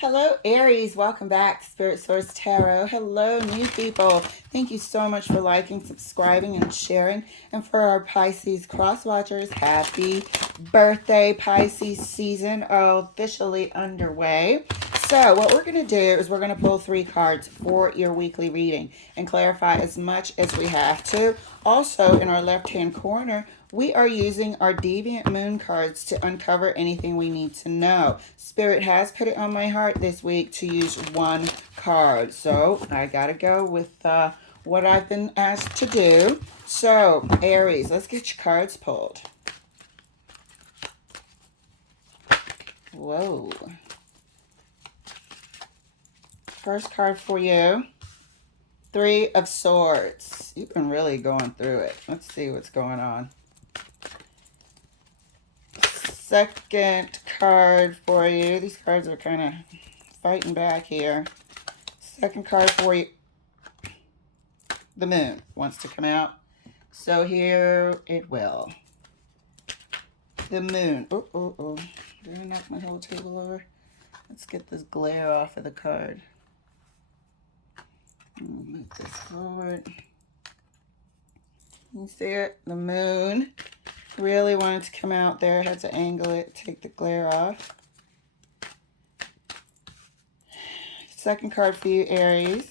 Hello, Aries. Welcome back to Spirit Source Tarot. Hello, new people. Thank you so much for liking, subscribing, and sharing. And for our Pisces cross watchers, happy birthday. Pisces season officially underway. So what we're going to do is we're going to pull 3 cards for your weekly reading and clarify as much as we have to. Also, in our left-hand corner, we are using our Deviant Moon cards to uncover anything we need to know. Spirit has put it on my heart this week to use 1 card. So I got to go with what I've been asked to do. So, Aries, let's get your cards pulled. Whoa. First card for you. 3 of Swords. You've been really going through it. Let's see what's going on. Second card for you. These cards are kind of fighting back here. Second card for you. The Moon wants to come out. So here it will. The Moon. Oh. Did I knock my whole table over? Let's get this glare off of the card. Move this forward. You see it? The Moon really wanted to come out there. Had to angle it, take the glare off. Second card for you, Aries.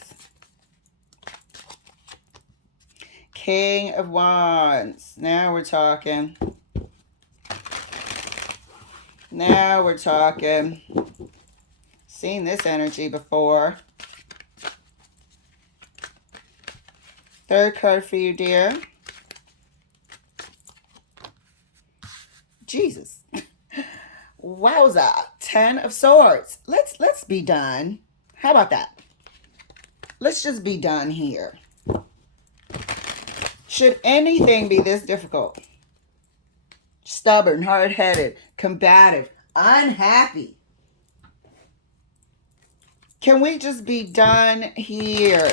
King of Wands. Now we're talking. Now we're talking. Seen this energy before. Third card for you, dear. Jesus. Wowza. 10 of Swords. Let's be done. How about that? Let's just be done here. Should anything be this difficult? Stubborn, hard-headed, combative, unhappy. Can we just be done here?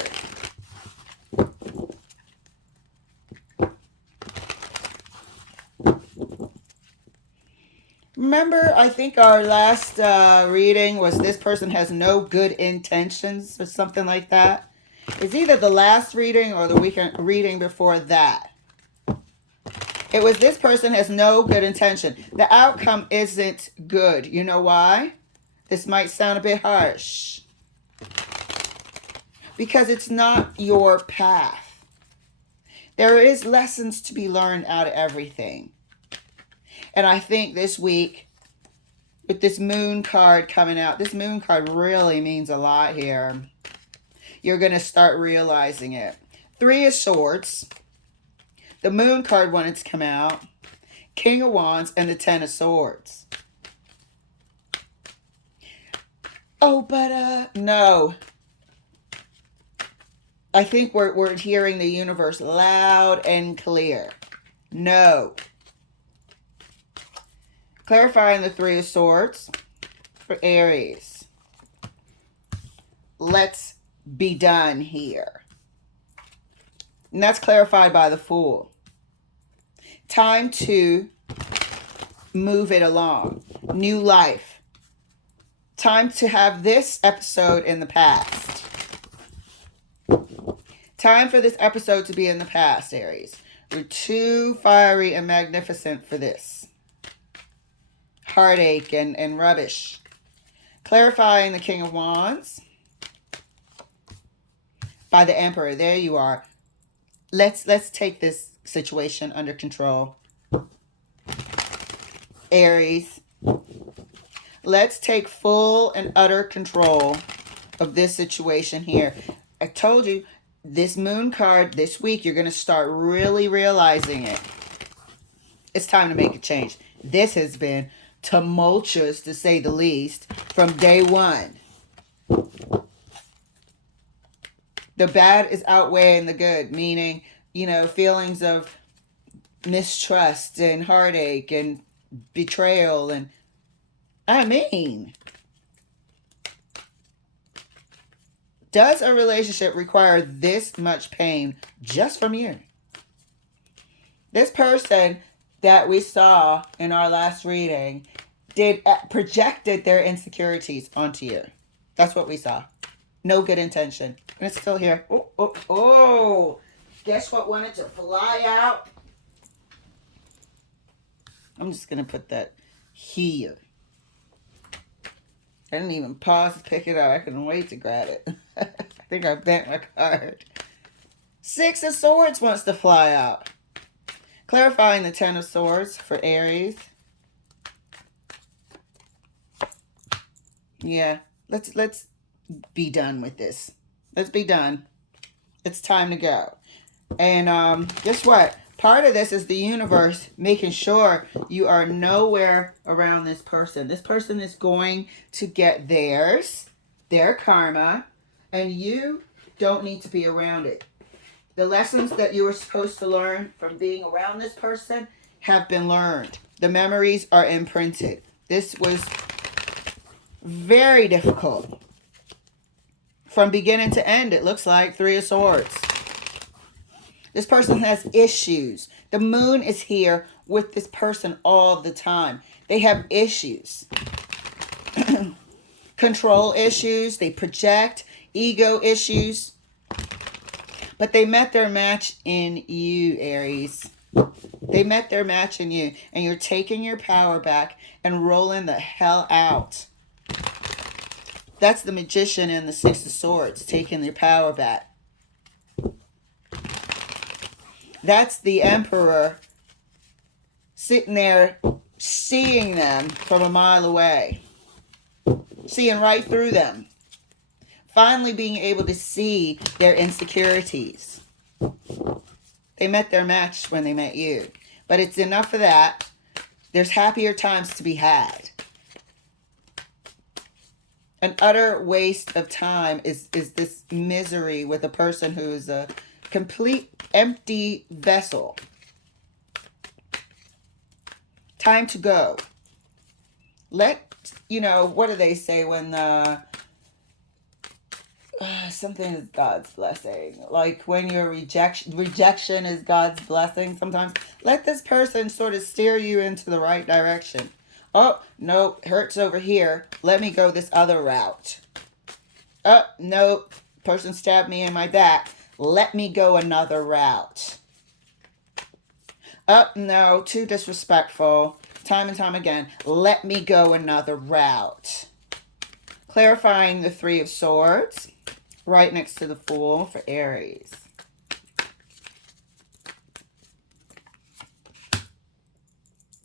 Remember, I think our last reading was this person has no good intentions or something like that. It's either the last reading or the weekend reading before that. It was this person has no good intention. The outcome isn't good. You know why? This might sound a bit harsh. Because it's not your path. There is lessons to be learned out of everything. And I think this week, with this Moon card coming out, this Moon card really means a lot here. You're going to start realizing it. 3 of Swords. The Moon card wanted to come out. King of Wands and the 10 of Swords. Oh, but no. I think we're hearing the universe loud and clear. No. Clarifying the 3 of Swords for Aries. Let's be done here. And that's clarified by the Fool. Time to move it along. New life. Time to have this episode in the past. Time for this episode to be in the past, Aries. We're too fiery and magnificent for this. Heartache and rubbish. Clarifying the King of Wands by the Emperor. There you are. Let's take this situation under control. Aries. Let's take full and utter control of this situation here. I told you, this Moon card this week, you're going to start really realizing it. It's time to make a change. This has been tumultuous, to say the least, from day one. The bad is outweighing the good, meaning, feelings of mistrust and heartache and betrayal. And does a relationship require this much pain just from you? This person that we saw in our last reading projected their insecurities onto you. That's what we saw. No good intention. And it's still here. Oh, oh, oh. Guess what wanted to fly out? I'm just going to put that here. I didn't even pause to pick it up. I couldn't wait to grab it. I think I bent my card. Six of Swords wants to fly out. Clarifying the Ten of Swords for Aries. Yeah, let's be done with this. Let's be done. It's time to go. And guess what? Part of this is the universe making sure you are nowhere around this person. This person is going to get theirs, their karma, and you don't need to be around it. The lessons that you were supposed to learn from being around this person have been learned. The memories are imprinted. This was very difficult. From beginning to end, it looks like Three of Swords. This person has issues. The moon is here with this person all the time. They have issues. Control issues. They project. Ego issues. But they met their match in you, Aries. They met their match in you. And you're taking your power back and rolling the hell out. That's the Magician and the Six of Swords, taking their power back. That's the Emperor sitting there seeing them from a mile away. Seeing right through them. Finally being able to see their insecurities. They met their match when they met you. But it's enough of that. There's happier times to be had. An utter waste of time is this misery with a person who's a complete empty vessel. Time to go. Let, what do they say when something is God's blessing? Like when your rejection is God's blessing sometimes. Let this person sort of steer you into the right direction. Oh, no, hurts over here. Let me go this other route. Oh, no, person stabbed me in my back. Let me go another route. Oh, no, too disrespectful. Time and time again. Let me go another route. Clarifying the Three of Swords. Right next to the Fool for Aries.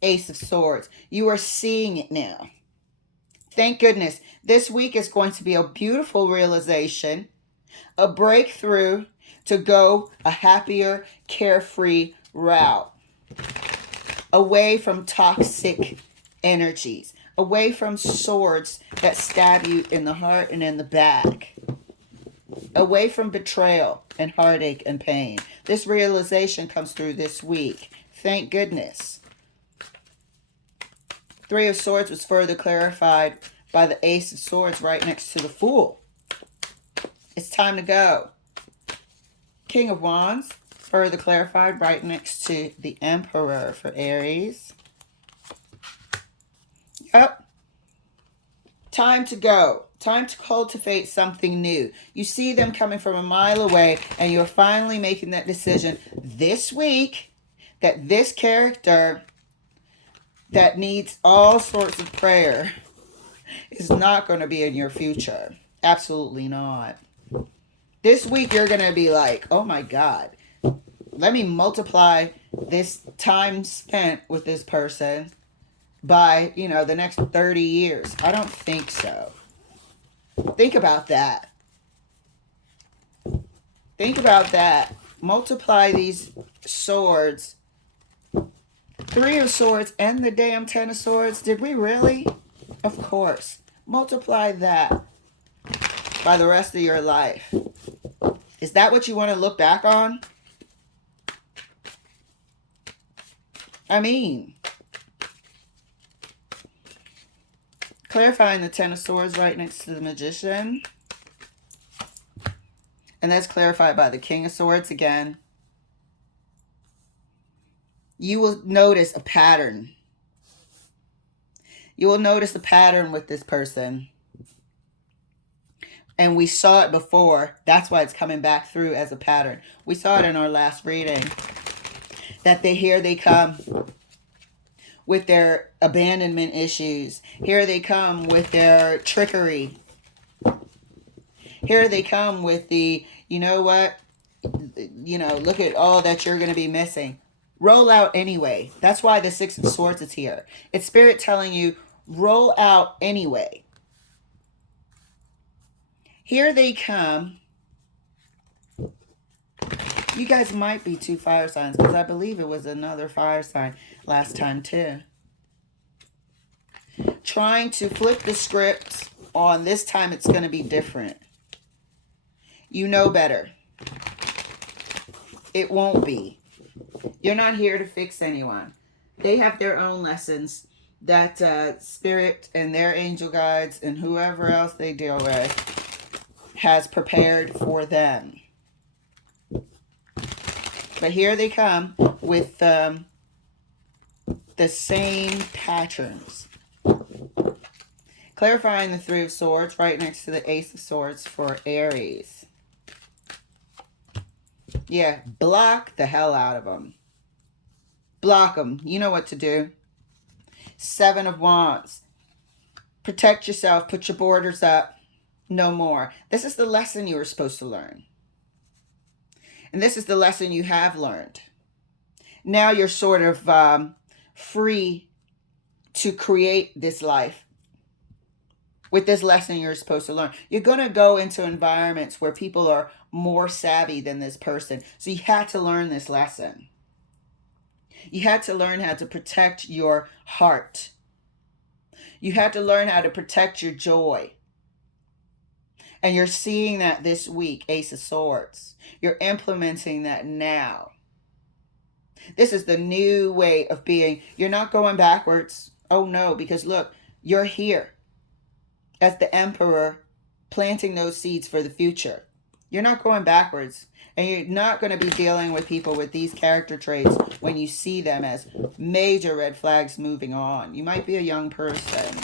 Ace of Swords. You are seeing it now. Thank goodness. This week is going to be a beautiful realization. A breakthrough to go a happier, carefree route. Away from toxic energies. Away from swords that stab you in the heart and in the back. Away from betrayal and heartache and pain. This realization comes through this week. Thank goodness. Three of Swords was further clarified by the Ace of Swords right next to the Fool. It's time to go. King of Wands, further clarified right next to the Emperor for Aries. Yep. Time to go. Time to cultivate something new. You see them coming from a mile away, and you're finally making that decision this week that this character that needs all sorts of prayer is not going to be in your future. Absolutely not. This week you're going to be like, oh my God, let me multiply this time spent with this person by, the next 30 years. I don't think so. Think about that. Think about that. Multiply these swords. Three of Swords and the damn Ten of Swords. Did we really? Of course. Multiply that by the rest of your life. Is that what you want to look back on? I mean, clarifying the Ten of Swords right next to the Magician. And that's clarified by the King of Swords again. You will notice a pattern. You will notice a pattern with this person. And we saw it before. That's why it's coming back through as a pattern. We saw it in our last reading. That here they come with their abandonment issues. Here they come with their trickery. Here they come with the, you know what? Look at all that you're going to be missing. Roll out anyway. That's why the Six of Swords is here. It's Spirit telling you, roll out anyway. Here they come. You guys might be 2 fire signs, because I believe it was another fire sign last time too. Trying to flip the script on this time, it's going to be different. You know better. It won't be. You're not here to fix anyone. They have their own lessons that Spirit and their angel guides and whoever else they deal with has prepared for them. But here they come with the same patterns. Clarifying the Three of Swords right next to the Ace of Swords for Aries. Yeah, block the hell out of them. Block them. You know what to do. Seven of Wands. Protect yourself. Put your borders up. No more. This is the lesson you were supposed to learn. And this is the lesson you have learned. Now you're sort of free to create this life. With this lesson you're supposed to learn. You're going to go into environments where people are more savvy than this person. So you had to learn this lesson. You had to learn how to protect your heart. You had to learn how to protect your joy. And you're seeing that this week, Ace of Swords. You're implementing that now. This is the new way of being. You're not going backwards. Oh no, because look, you're here as the Emperor, planting those seeds for the future. You're not going backwards. And you're not going to be dealing with people with these character traits when you see them as major red flags moving on. You might be a young person.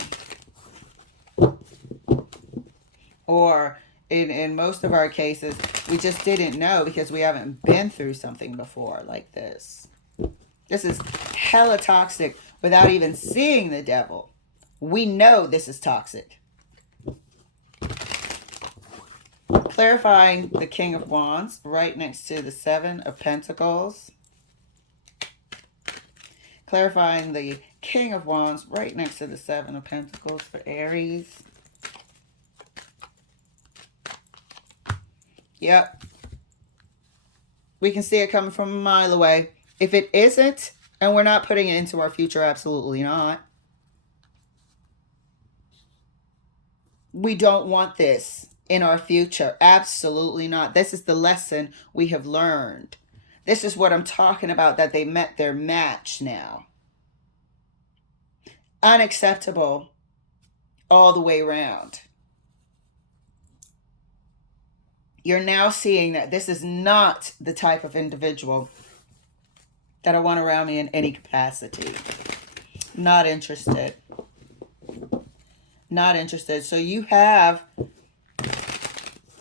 Or in most of our cases, we just didn't know because we haven't been through something before like this. This is hella toxic without even seeing the devil. We know this is toxic. Clarifying the King of Wands right next to the Seven of Pentacles. Clarifying the King of Wands right next to the Seven of Pentacles for Aries. Yep. We can see it coming from a mile away. If it isn't, and we're not putting it into our future, absolutely not. We don't want this in our future. Absolutely not. This is the lesson we have learned. This is what I'm talking about, that they met their match now. Unacceptable all the way around. You're now seeing that this is not the type of individual that I want around me in any capacity. Not interested. Not interested. So you have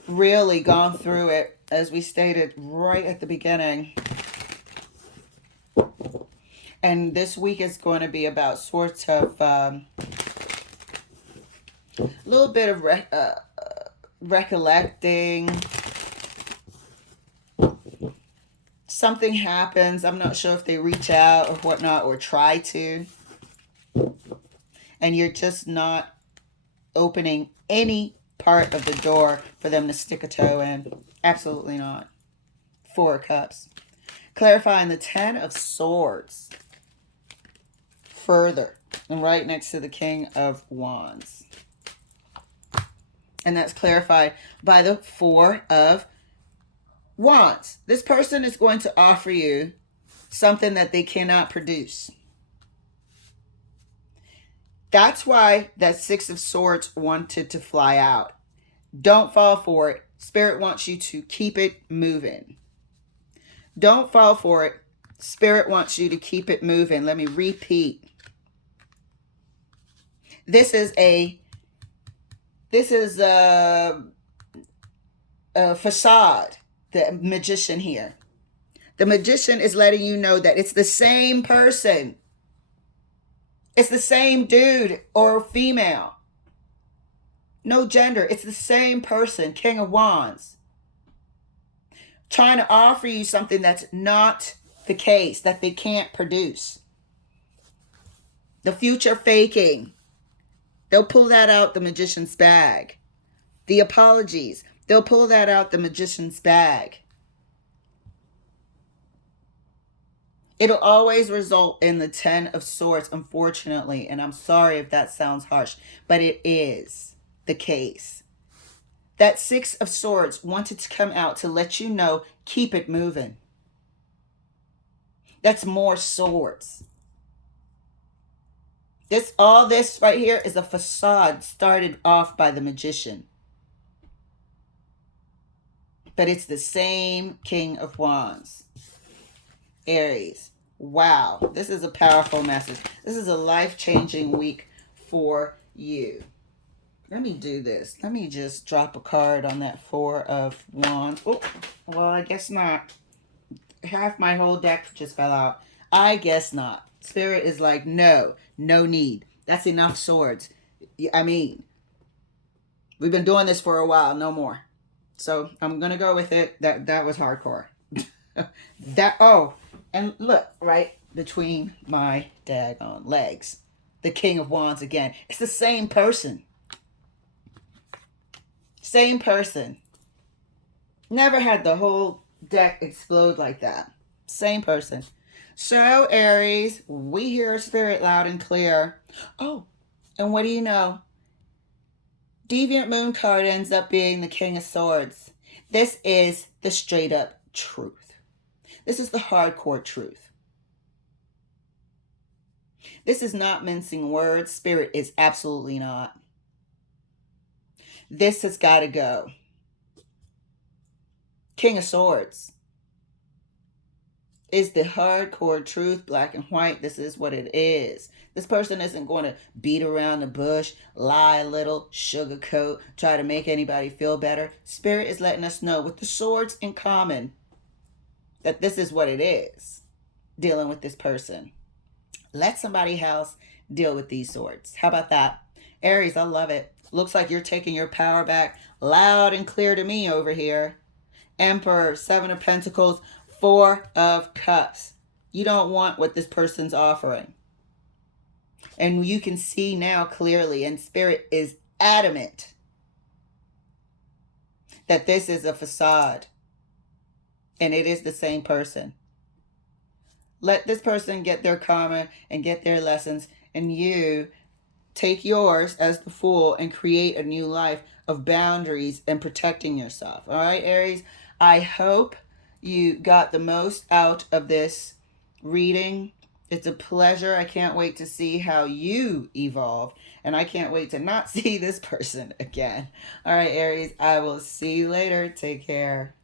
really gone through it, as we stated right at the beginning. And this week is going to be about sorts of a little bit of recollecting. Something happens. I'm not sure if they reach out or whatnot, or try to. And you're just not opening any part of the door for them to stick a toe in. Absolutely not. Four of Cups. Clarifying the Ten of Swords. Further. And right next to the King of Wands. And that's clarified by the Four of Wands. This person is going to offer you something that they cannot produce. That's why that Six of Swords wanted to fly out. Don't fall for it. Spirit wants you to keep it moving. Don't fall for it. Spirit wants you to keep it moving. Let me repeat. This is facade, the magician here. The magician is letting you know that it's the same person. It's the same dude or female. No gender. It's the same person. King of Wands. Trying to offer you something that's not the case, that they can't produce. The future faking. They'll pull that out the magician's bag. The apologies. They'll pull that out the magician's bag. It'll always result in the 10 of Swords, unfortunately. And I'm sorry if that sounds harsh, but it is the case. That 6 of Swords wanted to come out to let you know, keep it moving. That's more swords. All this right here is a facade started off by the magician. But it's the same King of Wands. Aries. Wow. This is a powerful message. This is a life-changing week for you. Let me do this. Let me just drop a card on that 4 of Wands. Oh, well, I guess not. Half my whole deck just fell out. I guess not. Spirit is like, no need. That's enough swords. I mean, we've been doing this for a while. No more. So I'm going to go with it. That was hardcore. And look, right between my daggone legs. The King of Wands again. It's the same person. Same person. Never had the whole deck explode like that. Same person. So, Aries, we hear Spirit loud and clear. Oh, and what do you know? Deviant Moon card ends up being the King of Swords. This is the straight up truth. This is the hardcore truth. This is not mincing words. Spirit is absolutely not. This has got to go. King of Swords is the hardcore truth, black and white. This is what it is. This person isn't going to beat around the bush, lie a little, sugarcoat, try to make anybody feel better. Spirit is letting us know with the swords in common that this is what it is, dealing with this person. Let somebody else deal with these swords. How about that? Aries, I love it. Looks like you're taking your power back loud and clear to me over here. Emperor, 7 of Pentacles, 4 of Cups. You don't want what this person's offering. And you can see now clearly, and Spirit is adamant that this is a facade. And it is the same person. Let this person get their karma and get their lessons, and you take yours as the Fool and create a new life of boundaries and protecting yourself. All right, Aries? I hope you got the most out of this reading. It's a pleasure. I can't wait to see how you evolve, and I can't wait to not see this person again. All right, Aries, I will see you later. Take care.